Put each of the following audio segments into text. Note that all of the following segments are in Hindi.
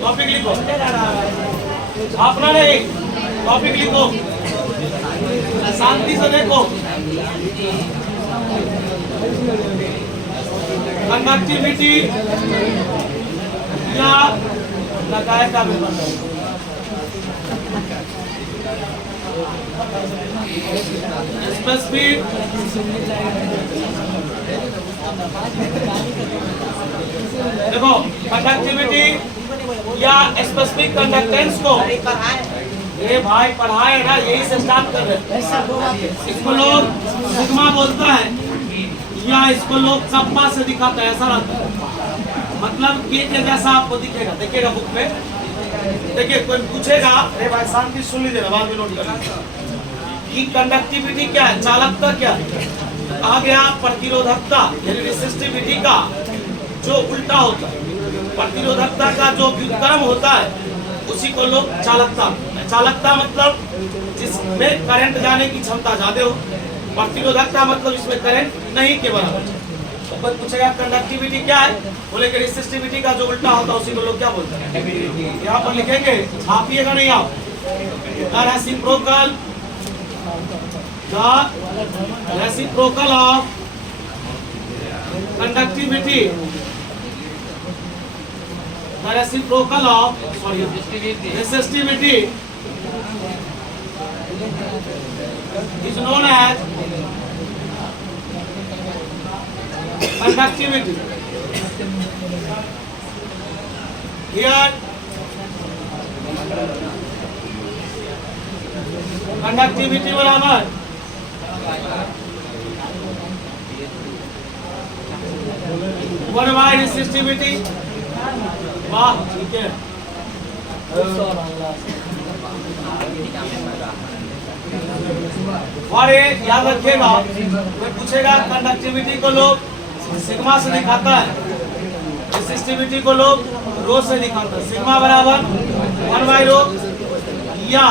टॉपिक लिखो, अपना नहीं, टॉपिक लिखो, शांति से देखो। कंडक्टिविटी या लगाए का स्पेसिफिक देखो कंडक्टिविटी या स्पेसिफिक कंडक्टेंस को ये भाई पढ़ाए ना, यही से स्टार्ट कर रहे हैं। इसको लोग सिग्मा बोलता है या इसको लोग चप्पा से दिखाता है, ऐसा रहता है। मतलब के जैसा आपको दिखेगा, देखिएगा बुक में, देखिए कोई पूछेगा, अरे भाई शांति सुन लीजिए ना, बाद में नोट कर कि कंडक्टिविटी क्या है, चालकता क्या है। आ गया प्रतिरोधकता यानी रेसिस्टिविटी का जो उल्टा होता है, प्रतिरोधकता का जो व्युत्क्रम होता है उसी को लोग चालकता। चालकता मतलब जिसमें करंट जाने की क्षमता ज्यादा हो, प्रतिरोधकता मतलब इसमें करंट नहीं के बराबर। तो कोई पूछेगा कंडक्टिविटी क्या है, बोले कि रेसिस्टिविटी का जो उल्टा होता है उसी को लोग क्या बोलते हैं। यहाँ पर लिखेंगे, छापिएगा नहीं आप, reciprocal reciprocal of conductivity, reciprocal of resistivity is known as conductivity. Here conductivity बराबर वन बाय रेसिस्टिविटी। वाह ठीक है। और ये याद रखिएगा, कोई पूछेगा कंडक्टिविटी को लोग सिग्मा से दिखाता है, रेसिस्टिविटी को लोग रो से दिखाता है। सिग्मा बराबर 1 बाय रो या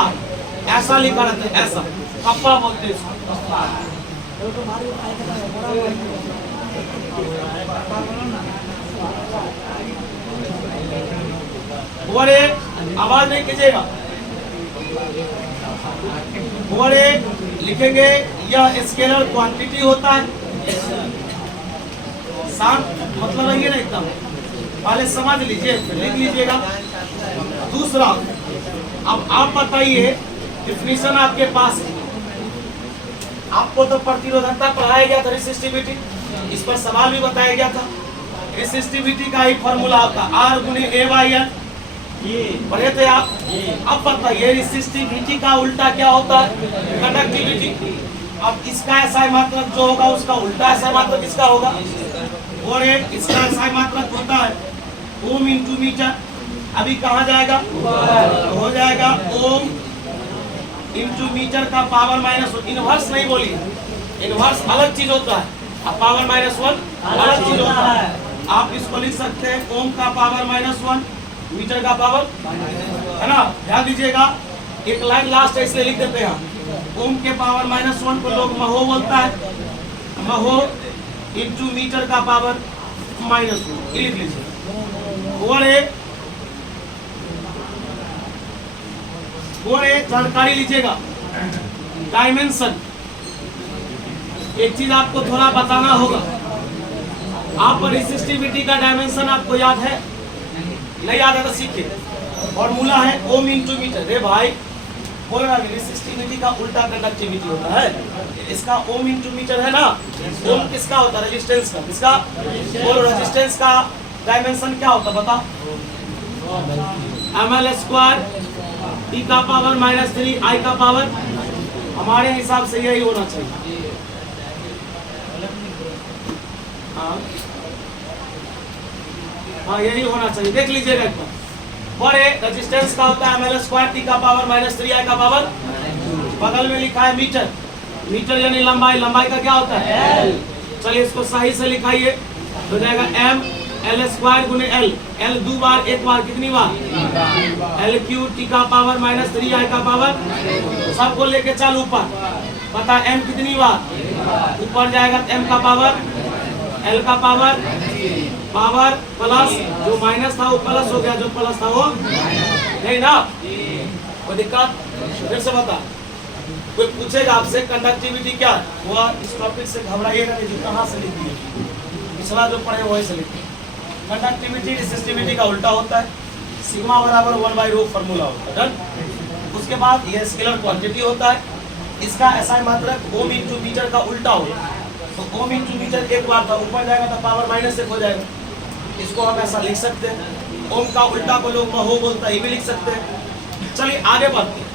ऐसा लिखा रहता है, ऐसा कप्पा बोलते हैं इसको। और एक आवाज नहीं कीजिएगा, और एक लिखेंगे यह स्केलर क्वांटिटी होता है। शांत मतलब है ये ना, एकदम पहले समझ लीजिए फिर लिख लीजिएगा। दूसरा, अब आप बताइए, डिफिनीशन आपके पास है। आपको तो प्रतिरोधकता पढ़ाया गया था, रेसिस्टिविटी, इस पर सवाल भी बताया गया था। रेसिस्टिविटी का ही फॉर्मूला होता है R गुने A/N, पढ़े थे आप। अब बताइए रेसिस्टिविटी का उल्टा क्या होता है, कंडक्टिविटी। अब इसका ऐसा मात्रक जो होगा उसका उल्टा ऐसा मात्रक इसका होगा, और एक इसका ऐसा मात्रक होता है ओम इंटू मीटर। अभी कहाँ जाएगा, हो जाएगा ओम इंटू मीटर का पावर -1। इनवर्स नहीं बोली, इनवर्स अलग चीज होता है, अब पावर -1 अलग चीज होता है। आप इसको लिख सकते हैं ओम का पावर -1 मीटर का पावर, है ना। ध्यान दीजिएगा, एक लाइन लास्ट है इसलिए लिख देते हैं। ओम के पावर -1 को लोग महो बोलता है, महो इंटू मीटर का पावर -1, ये लिख लीजिए। और एक जानकारी लीजिएगा, डायमेंशन। एक चीज आपको थोड़ा बताना होगा, आप रेसिस्टिविटी का डायमेंशन आपको याद है, नहीं याद है तो सीखिए। फॉर्मूला है ओम इंटू मीटर। रे भाई बोल रहा है रेसिस्टिविटी का उल्टा कंडक्टिविटी होता है, इसका ओम इंटू मीटर है ना। ओम किसका होता है, रेजिस्टेंस का। किसका, बोलो रेजिस्टेंस का डायमेंशन क्या होता है बता। ml² e का पावर -3 I का पावर, हमारे हिसाब से यही होना चाहिए। हाँ यही होना चाहिए, देख लीजिएगा एक बार। और रेजिस्टेंस का होता है ml² t का पावर -3 I का पावर, बगल में लिखा है मीटर। मीटर यानी लंबाई, लंबाई का क्या होता है L। चलिए इसको सही से लिखाइए, हो जाएगा m L² गुने L। L 2 बार, 1 बार, कितनी बार L³ t का पावर -3 I का पावर, सबको लेके चल ऊपर, पता m कितनी बार ऊपर जाएगा, m का पावर L का पावर पावर प्लस, जो माइनस था वो प्लस हो गया, जो प्लस था वो नहीं ना, कोई दिक्कत? फिर से बता, कोई पूछेगा आपसे कंडक्टिविटी क्या है, वो इस टॉपिक से घबराइएगा नहीं, जो कहाँ से लिख दिए, पिछला जो पढ़े वही से लिखिए। कंडक्टिविटी रेसिस्टिविटी का उल्टा होता है, सिग्मा बराबर 1/ρ फॉर्मूला होता है, डन। उसके बाद ये स्केलर क्वांटिटी होता है, इसका ऐसा मात्रक ओम इंटू मीटर का उल्टा होता है, तो ओम इंटू मीटर एक बार था, ऊपर जाएगा तो पावर माइनस 1 हो जाएगा, इसको हम ऐसा लिख सकते हैं। ओम का उल्टा को लोग महो बोलता है, ये भी लिख सकते हैं। चलिए आगे बढ़ते हैं।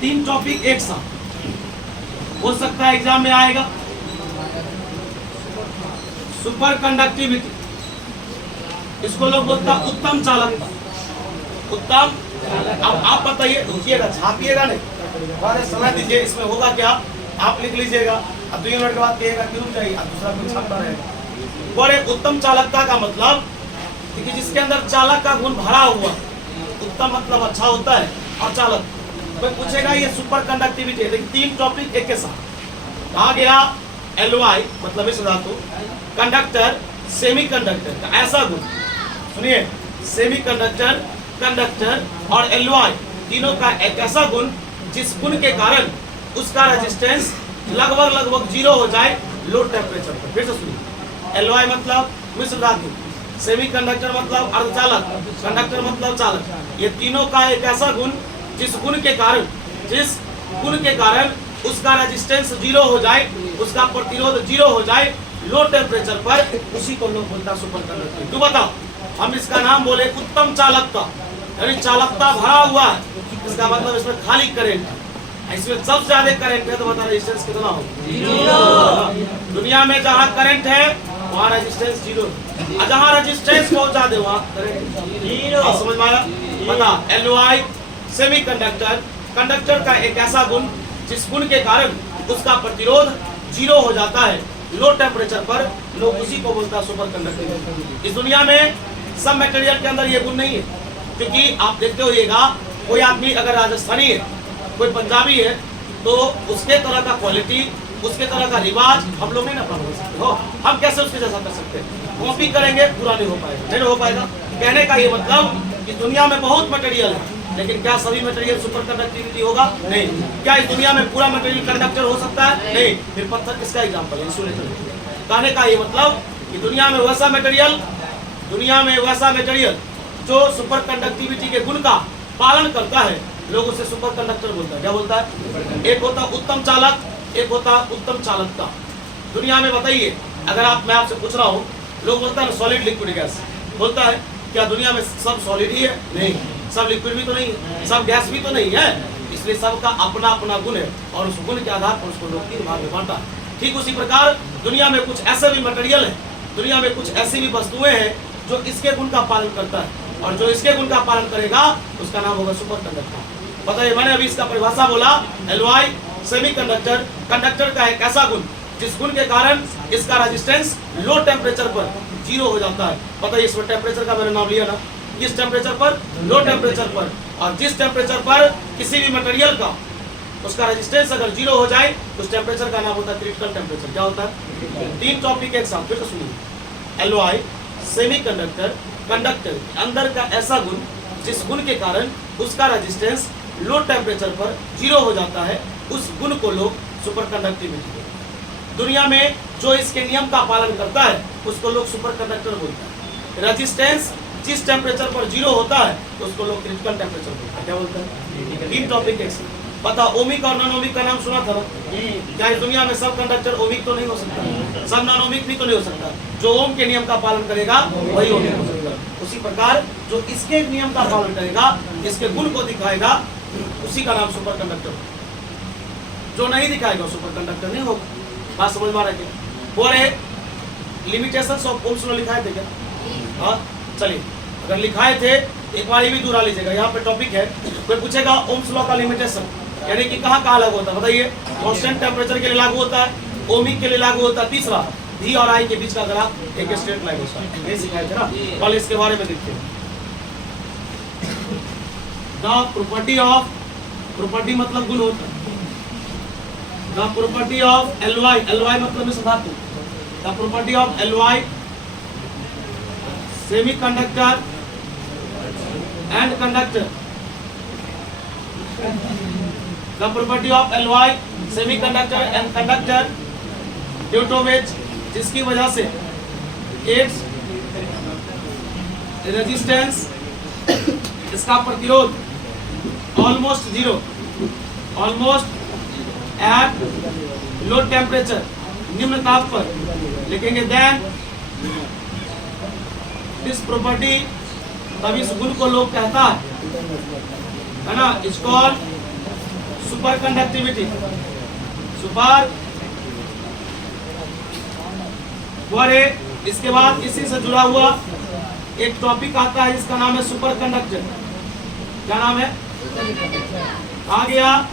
3 टॉपिक एक साथ हो सकता है एग्जाम में आएगा। सुपर कंडक्टिविटी, इसको लोग बोलता है उत्तम चालकता, उत्तम। अब आप बताइए, रुकिएगा, छापिएगा नहीं, हमारे समय दीजिए, इसमें होगा क्या, आप लिख लीजिएगा, अब 2 मिनट के बाद कहिएगा क्यों चाहिए, अब दूसरा कुछ छापता रहेगा। और एक उत्तम चालकता का मतलब कि जिसके अंदर चालक का गुण भरा हुआ, उत्तम मतलब अच्छा होता है, और चालक। कोई पूछेगा ये सुपर कंडक्टिविटी है, लेकिन 3 टॉपिक एक के साथ कहा गया। Ly मतलब इस धातु, कंडक्टर, सेमी कंडक्टर का ऐसा गुण, सुनिए, सेमी कंडक्टर, कंडक्टर और Ly तीनों का एक ऐसा गुण जिस गुण के कारण उसका रेजिस्टेंस लगभग 0 हो जाए लो टेम्परेचर पर। फिर से सुनिए, Ly मतलब मिश्र धातु, सेमी कंडक्टर मतलब अर्धचालक, कंडक्टर मतलब चालक, ये तीनों का एक ऐसा गुण जिस गुण के कारण उसका रेजिस्टेंस 0 हो जाए, उसका प्रतिरोध 0 हो जाए लो टेम्परेचर पर, उसी को लोग बोलता है सुपर कंडक्टिविटी। तो बताओ, हम इसका नाम बोले उत्तम चालकता, यानी चालकता भरा हुआ है, इसका मतलब इसमें खाली करंट है, इसमें सबसे ज्यादा करंट है, तो बता रेजिस्टेंस कितना हो, 0। दुनिया में जहाँ करंट है वहाँ रेजिस्टेंस 0, और जहाँ रेजिस्टेंस बहुत ज्यादा वहाँ करंट 0। समझ में आया? बता, Ly सेमी कंडक्टर, कंडक्टर का एक ऐसा गुण जिस गुण के कारण उसका प्रतिरोध 0 हो जाता है लो टेम्परेचर पर, लोग उसी को बोलता है सुपर कंडक्टिविटी। इस दुनिया में सब मटेरियल के अंदर ये गुण नहीं है, क्योंकि आप देखते होइएगा, कोई आदमी अगर राजस्थानी है, कोई पंजाबी है, तो उसके तरह का क्वालिटी, उसके तरह का रिवाज हम लोग नहीं ना पढ़ सकते हो। हम कैसे उसके जैसा कर सकते हैं? कॉपी करेंगे, पूरा नहीं हो पाएगा, नहीं हो पाएगा। कहने का ये मतलब कि दुनिया में बहुत मटेरियल है, लेकिन क्या सभी मटेरियल सुपर कंडक्टिविटी होगा? नहीं। क्या इस दुनिया में पूरा मटेरियल कंडक्टर हो सकता है? नहीं। फिर पत्थर किसका एग्जाम्पल है? इंसुलेटर। कहने का ये मतलब कि दुनिया में वैसा मटेरियल जो सुपर कंडक्टिविटी के गुण का पालन करता है, लोग उसे सुपर कंडक्टर बोलता है। क्या बोलता है? एक होता उत्तम चालक, एक होता उत्तम चालकता। दुनिया में बताइए, अगर मैं आपसे पूछ रहा हूँ, लोग बोलता है सॉलिड लिक्विड गैस, बोलता है क्या दुनिया में सब सॉलिड ही है? नहीं। सब लिक्विड भी तो नहीं है, सब गैस भी तो नहीं है, इसलिए सबका अपना अपना गुण है, और उस गुण के आधार पर उसको लोग 3 भाग में बांटा। ठीक उसी प्रकार दुनिया में कुछ ऐसे भी मटेरियल है, दुनिया में कुछ ऐसी भी वस्तुएं हैं जो इसके गुण का पालन करता है, और जो इसके गुण का पालन करेगा उसका नाम होगा सुपर कंडक्टर। बताइए, मैंने अभी इसका परिभाषा बोला, Ly सेमी कंडक्टर, कंडक्टर का एक ऐसा गुण जिस गुण के कारण इसका रेजिस्टेंस लो टेम्परेचर पर 0 हो जाता है। बताइए, इसमें टेम्परेचर का मैंने नाम लिया ना, किस टेम्परेचर पर? लो टेम्परेचर पर। और जिस टेम्परेचर पर किसी भी मटेरियल का उसका रेजिस्टेंस अगर 0 हो जाए, उस टेम्परेचर का नाम होता है क्रिटिकल टेम्परेचर। क्या होता है? 3 टॉपिक एक साथ फिर से सुनिए। Ly सेमी कंडक्टर, कंडक्टर के अंदर का ऐसा गुण जिस गुण के कारण उसका रेजिस्टेंस लो टेम्परेचर पर 0 हो जाता है, उस गुण को लोग सुपर कंडक्टिविटी बोलते हैं। दुनिया में जो इसके नियम का पालन करता है उसको लोग सुपर कंडक्टर बोलते हैं। रेजिस्टेंस जिस टेम्परेचर पर 0 होता है तो उसको लोग क्रिटिकल टेम्परेचर बोलते हैं। क्या बोलते हैं? 3 टॉपिक एक साथ। पता, ओमिक और नॉन ओमिक का नाम सुना था ना? क्या इस दुनिया में सब कंडक्टर ओमिक तो नहीं हो सकता, सब नॉन ओमिक भी तो नहीं हो सकता। जो ओम के नियम का पालन करेगा वही ओमिक हो सकता। उसी प्रकार जो इसके नियम का पालन करेगा, इसके गुण को दिखाएगा, उसी का नाम सुपर कंडक्टर। जो नहीं दिखाएगा सुपर कंडक्टर नहीं होगा। बात समझ में आ रही है? और लिमिटेशंस ऑफ ओम्स लॉ लिखाए थे क्या? हाँ, चलिए, अगर लिखाए थे एक बार ये भी दूरा लीजिएगा। यहाँ पे टॉपिक है, कोई पूछेगा ओम्स लॉ का लिमिटेशन यानी कि कहाँ कहाँ लागू होता है? बताइए। कांस्टेंट टेम्परेचर के लिए लागू होता है, ओमिक के लिए लागू होता है। तीसरा, V और I के बीच का ग्राफ एक स्ट्रेट लाइन होता है, ये सिखाए थे ना, कल इसके बारे में देखते हैं। द प्रॉपर्टी ऑफ, प्रॉपर्टी मतलब गुण होता है, the property of alloy, alloy मतलब मिश्र धातु, the property of alloy semiconductor and conductor, the property of alloy semiconductor and conductor due to which, जिसकी वजह से इट्स रेजिस्टेंस, इसका प्रतिरोध almost zero, almost at low temperature, निम्न ताप पर लिखेंगे। देन दिस प्रॉपर्टी, तब इस गुण को लोग कहता है ना, it's called super conductivity, super वरे। इसके बाद इसी से जुड़ा हुआ एक टॉपिक आता है जिसका नाम है सुपर कंडक्टर। क्या नाम है? आ गया,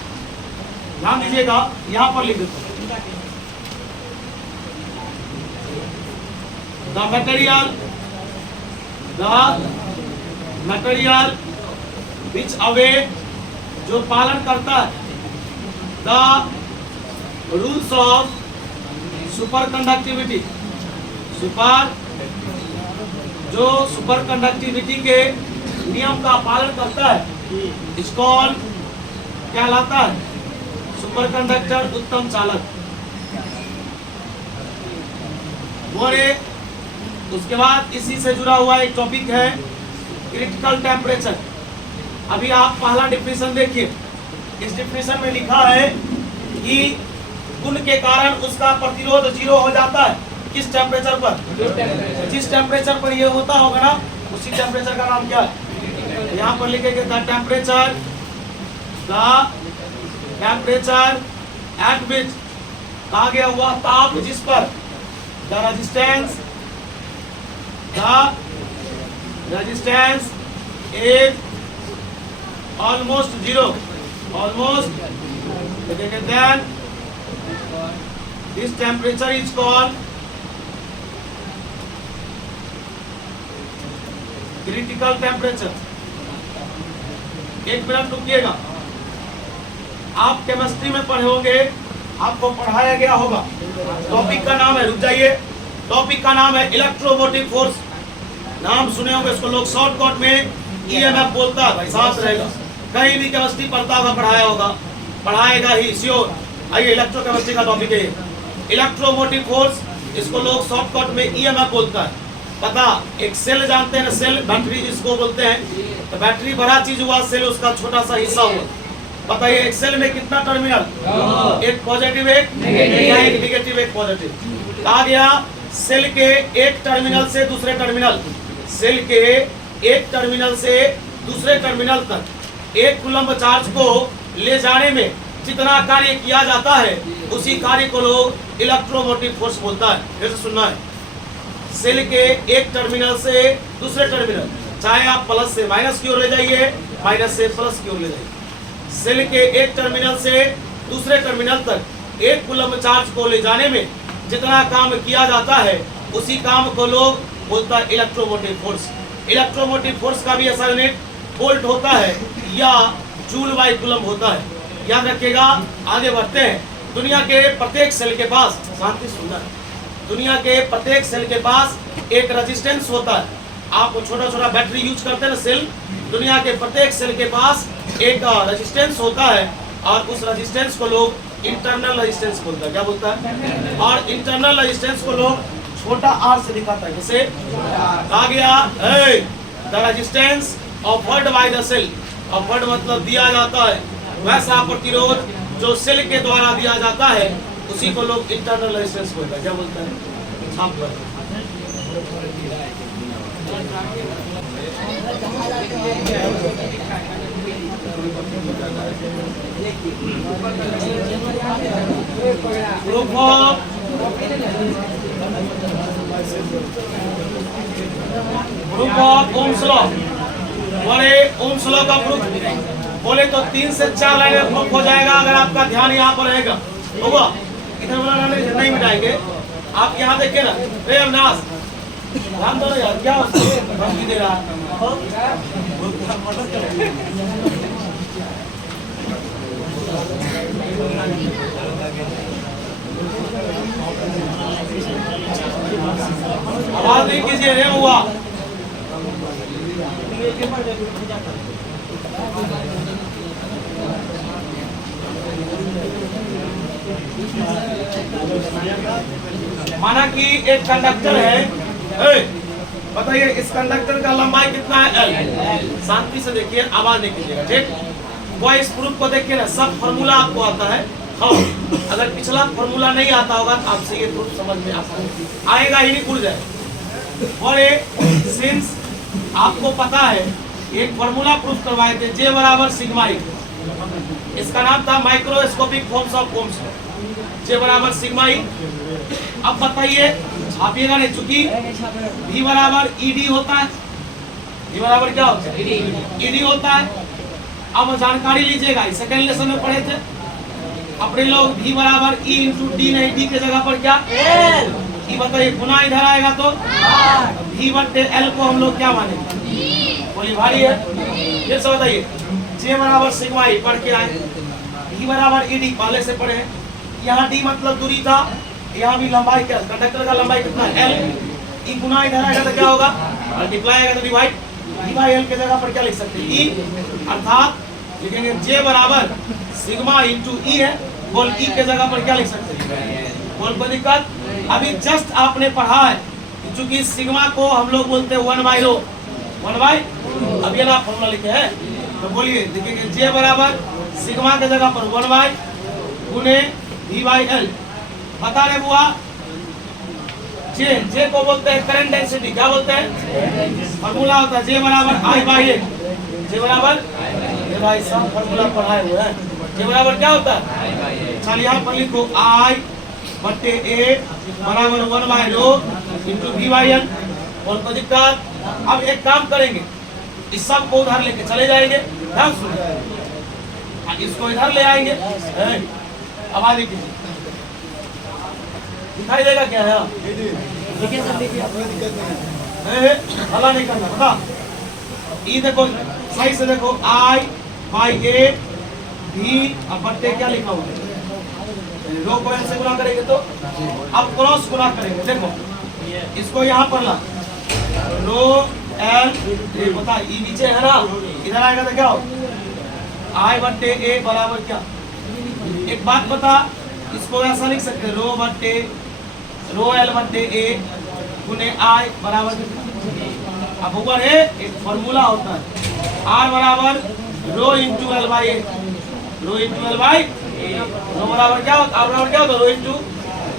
ध्यान दीजिएगा, यहां पर लिख देता हूं। द मटेरियल विच अवे, जो पालन करता है the rules of super conductivity, super, जो सुपर कंडक्टिविटी के नियम का पालन करता है, इसको कहलाता है सुपर कंडक्टर, उत्तम चालक। और उसके बाद इसी से जुड़ा हुआ एक टॉपिक है क्रिटिकल टेम्परेचर। अभी आप पहला डिफिनेशन देखिए, इस डिफिनेशन में लिखा है कि गुण के कारण उसका प्रतिरोध जीरो हो जाता है। किस टेम्परेचर पर? जिस टेम्परेचर पर ये होता होगा ना, उसी टेम्परेचर का नाम क्या है? यहाँ पर लिखेंगे द टेम्परेचर एट विच, कहा गया हुआ ताप जिस पर the resistance is almost zero, almost, then this temperature is called critical temperature. एक मिनट रुकिएगा, आप केमिस्ट्री में पढ़े होंगे, आपको पढ़ाया गया होगा। टॉपिक का नाम है, रुक जाइए, टॉपिक का नाम है इलेक्ट्रोमोटिव फोर्स। नाम सुने होंगे, इसको लोग शॉर्टकट में ईएमएफ बोलता है, भाई साथ रहेगा। कहीं भी केमिस्ट्री पढ़ता होगा, पढ़ाया होगा, पढ़ाएगा ही श्योर। आइए, इलेक्ट्रोकेमिस्ट्री का टॉपिक है इलेक्ट्रोमोटिव फोर्स, इसको लोग शॉर्टकट में ईएमएफ बोलता है। पता, एक सेल जानते हैं ना, सेल, बैटरी जिसको बोलते हैं, तो बैटरी बड़ा चीज हुआ, सेल उसका छोटा सा हिस्सा हुआ। पता है एक सेल में कितना टर्मिनल? एक पॉजिटिव, एक नेगेटिव, एक पॉजिटिव। आ गया सेल के एक टर्मिनल से दूसरे टर्मिनल, सेल के एक टर्मिनल से दूसरे टर्मिनल तक एक कूलम्ब चार्ज को ले जाने में जितना कार्य किया जाता है, उसी कार्य को लोग इलेक्ट्रोमोटिव फोर्स बोलता है। फिर से सुनना है, सेल के एक टर्मिनल से दूसरे टर्मिनल, चाहे आप प्लस से माइनस की ओर ले जाइए, माइनस से प्लस की ओर ले जाइए, सेल के एक टर्मिनल से दूसरे टर्मिनल तक एक कूलम्ब चार्ज को ले जाने में जितना काम किया जाता है, उसी काम को लोग बोलता है इलेक्ट्रोमोटिव फोर्स। इलेक्ट्रोमोटिव फोर्स का भी ऐसा यूनिट वोल्ट होता है या जूल बाई कूलम्ब होता है। याद रखिएगा, आगे बढ़ते हैं। दुनिया के प्रत्येक सेल के पास, शांति सुनना है, दुनिया के प्रत्येक सेल के पास एक रेजिस्टेंस होता है। आप छोटा छोटा बैटरी यूज करते हैं ना सेल, दुनिया के प्रत्येक सेल के पास एक रेजिस्टेंस होता है, और उस रेजिस्टेंस को लोग इंटरनल रेजिस्टेंस बोलता है। क्या बोलता है? और इंटरनल रेजिस्टेंस को लोग छोटा आर से दिखाता है। जैसे कहा गया the resistance offered by the cell, offered मतलब दिया जाता है, वैसा प्रतिरोध जो सेल के द्वारा दिया जाता है, उसी को लोग इंटरनल रेजिस्टेंस बोलता है। क्या बोलता है? छाप पर प्रूफ ऑफ ओम्स लॉ। बोले ओम्स लॉ का प्रूफ बोले तो 3 से 4 लाइन प्रूफ हो जाएगा, अगर आपका ध्यान यहाँ पर रहेगा। होगा इधर वाला नहीं मिटाएंगे, आप यहाँ देखिए ना। रे अविनाश, ध्यान दो यार, क्या धमकी दे रहा है? आवाज नहीं कीजिए, ये हुआ। माना कि एक कंडक्टर है, बताइए इस कंडक्टर का लंबाई कितना है? L। शांति से देखिए, आवाज नहीं कीजिएगा, ठीक। वो इस प्रूफ को देखिए ना, सब फॉर्मूला आपको आता है। हाँ, अगर पिछला फॉर्मूला नहीं आता होगा तो आपसे ये प्रूफ समझ में आएगा ही नहीं, भूल जाए। और एक सिंस आपको पता है, एक फॉर्मूला प्रूफ करवाए थे, J बराबर सिग्मा ई। इसका नाम था microscopic forms of ohms. J बराबर सिग्मा ई। अब बताइए आप ये नहीं, चूंकि V बराबर ED होता है। V बराबर क्या होता है? ED होता है। अब जानकारी लीजिएगा, सेकेंड लेसन में पढ़े थे अपने लोग, V बराबर E इंटू D, नहीं D के जगह पर क्या L। ये बताइए, गुना इधर आएगा तो V बटे L को हम लोग क्या मानेंगे? बोलिए भारी है। ये सब बताइए, J बराबर सिग्मा ई पढ़ के आए, V बराबर ED पहले से पढ़े। यहाँ D मतलब दूरी था, यहाँ भी लंबाई, क्या कंडक्टर का लंबाई कितना है? L। ई गुना इधर आएगा तो क्या होगा? मल्टीप्लाई आएगा तो डिवाइड। E बाई L के जगह पर क्या लिख सकते हैं? E, अर्थात लिखेंगे J बराबर सिग्मा इंटू E है, बोल E के जगह पर क्या लिख सकते हैं? बोल कोई दिक्कत? अभी जस्ट आपने पढ़ा है, चूंकि सिग्मा को हम लोग बोलते हैं 1/रो, 1/, अब ये ना फॉर्मूला लिखे हैं तो बोलिए, देखेंगे J बराबर सिग्मा के जगह पर 1/, गुने V बाई L। बता रहे बुआ, J को बोलते हैं करंट डेंसिटी, क्या बोलते हैं? फॉर्मूला होता है J बराबर I बाई A। J बराबर, ये भाई साहब फॉर्मूला पढ़ाए हुए हैं। J बराबर क्या होता है? चलिए यहाँ पर लिखो I बटे A बराबर 1/रो इंटू V बाई L। और कोई दिक्कत? अब एक काम करेंगे, इस सब को उधर लेके चले जाएंगे, ध्यान सुनिए, इसको इधर ले आएंगे। अब आगे कीजिए, दिखाई देगा क्या है? हला नहीं करना, बता। ई देखो, सही से देखो, I बाई A V अब बट्टे क्या लिखा हुआ है? रो को ऐसे गुना करेंगे तो अब क्रॉस गुना करेंगे। देखो इसको यहाँ पर ला, रो L, ये बता ई नीचे है ना, इधर आएगा तो क्या हो? I बट्टे A बराबर क्या? एक बात बता, इसको ऐसा लिख सकते हैं, रो L बट्टे A गुने I बराबर। अब ऊपर है एक फॉर्मूला होता है, R बराबर rho into L by A, rho into L by rho बराबर क्या होता है? R बराबर क्या होता है? रो इंटू,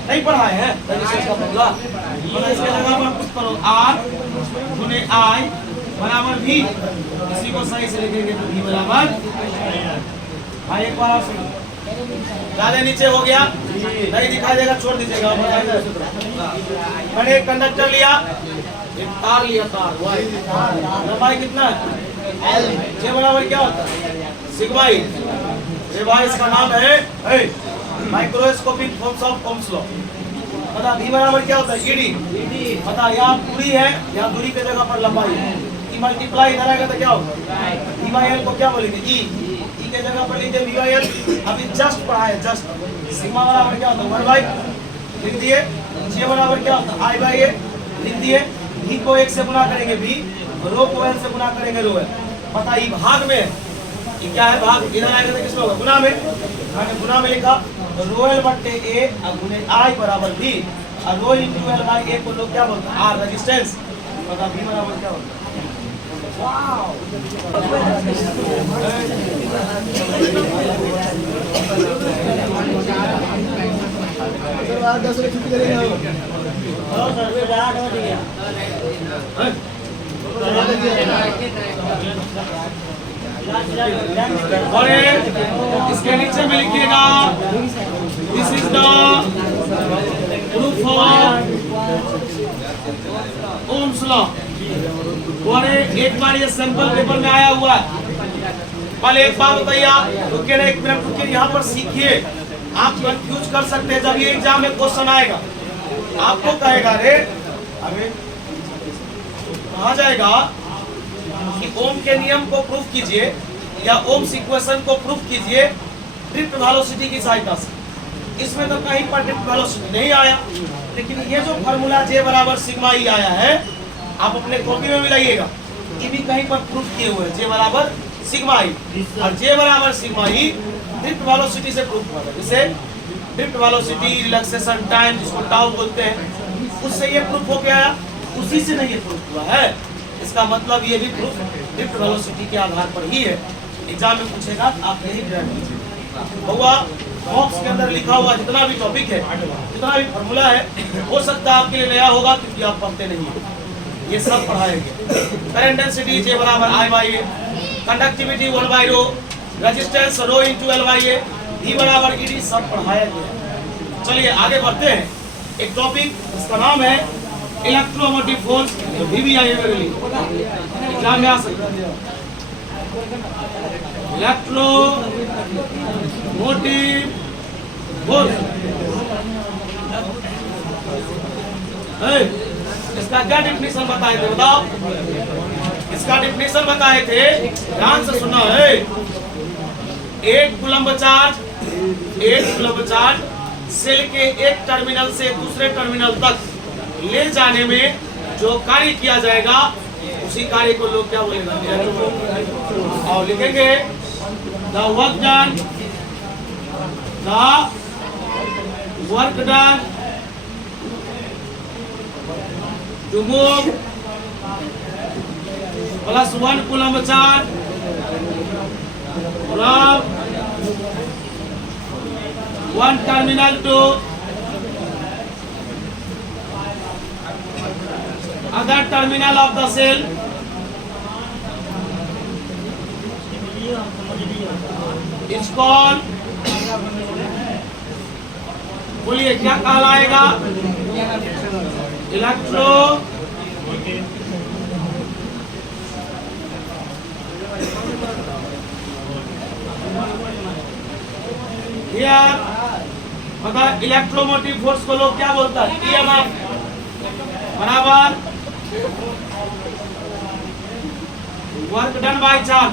नहीं पढ़ाए हैं इसका फॉर्मूला, तो इसके जगह पर कुछ करो, R गुने I बराबर V। इसी को सही से लिखेंगे तो V बराबर, भाई एक बार और सुनो, ज्यादा नीचे हो गया नहीं दिखाई देगा, छोड़ दीजिएगा। मैंने एक कंडक्टर लिया, एक तार लिया, तार लंबाई कितना है? L। J बराबर क्या होता है? सिग्मा ई। ये भाई इसका नाम है microscopic forms of Ohm's law. बता V बराबर क्या होता है? ED। बता यहाँ दूरी है, यहाँ दूरी के जगह पर लंबाई है, ई मल्टीप्लाई इधर आएगा तो क्या होगा? V बाई L को क्या बोलेंगे? E के जगह पर लीजिए V बाई L। अभी जस्ट पढ़ा है, जस्ट सिग्मा बराबर क्या होता है? 1/, लिख दिए। J बराबर क्या होता है? I बाई A, लिख दिए। V को 1 से गुना करेंगे V, रो को L से गुना करेंगे रो L। पता ये भाग में, ये क्या है? भाग, इधर आएगा तो किसमें होगा? गुना में। मैंने गुना में लिखा, रो L बट्टे A गुने I बराबर V, और रो इंटू L बाई A को लोग क्या बोलते हैं? R, resistance. पता V बराबर क्या होता है? और इसके नीचे में लिखिएगा, this is the proof of Ohm's law. और एक बार ये सैंपल पेपर में आया हुआ है। पहले एक बात बताइए आप, रुकिए ना एक मिनट, रुकिए, यहाँ पर सीखिए। आप कंफ्यूज कर सकते हैं, जब ये एग्जाम में क्वेश्चन आएगा आपको कहेगा, रे अरे कहा जाएगा कि ओम के नियम को प्रूफ कीजिए या ओम्स इक्वेशन को प्रूफ कीजिए ड्रिफ्ट वेलोसिटी की सहायता से। इसमें तो कहीं पर ड्रिफ्ट वेलोसिटी नहीं आया, लेकिन ये जो फार्मूला J बराबर सिग्मा ई आया है, आप अपने कॉपी में भी लाइएगा, ये भी कहीं पर प्रूफ किए हुए हैं, J बराबर सिग्मा ई, और J बराबर सिग्मा ई ड्रिफ्ट वेलोसिटी से प्रूफ हुआ है। इसे ड्रिफ्ट वेलोसिटी, रिलैक्सेशन टाइम, जिसको टाउ बोलते हैं, उससे ये प्रूफ हो गया, उसी से नहीं ये प्रूफ हुआ है। इसका मतलब ये भी प्रूफ ड्रिफ्ट वेलोसिटी के आधार पर ही है। एग्जाम में पूछेगा आप यही ड्राइव कीजिए। हुआ बॉक्स के अंदर लिखा हुआ जितना भी टॉपिक है, जितना भी फॉर्मूला है, हो सकता है आपके लिए नया होगा क्योंकि आप पढ़ते नहीं हैं। ये सब पढ़ाएंगे। करंट डेंसिटी J बराबर I by A, conductivity 1 by rho, resistance rho into L by A, V बराबर ED, सब पढ़ाया गया। चलिए आगे बढ़ते हैं। एक टॉपिक इसका नाम है इलेक्ट्रोमोटिव फोर्स, भी आई है मेरे लिए, एग्जाम में आ सकता है। इलेक्ट्रोमोटिव फोर्स, इसका क्या डिफिनेशन बताए थे, बताओ। इसका डिफिनेशन बताए थे, ध्यान से सुनना है। एक कूलम्ब चार्ज सेल के एक टर्मिनल से दूसरे टर्मिनल तक ले जाने में जो कार्य किया जाएगा, उसी कार्य को लोग क्या बोलेगा, और लिखेंगे the work done to move plus 1 coulomb charge from one terminal to other terminal of the cell is called, बोलिए क्या कहलाएगा, इलेक्ट्रो यार पता, इलेक्ट्रोमोटिव फोर्स को लोग क्या बोलता है, EMF बराबर वर्क डन बाय चार्ज।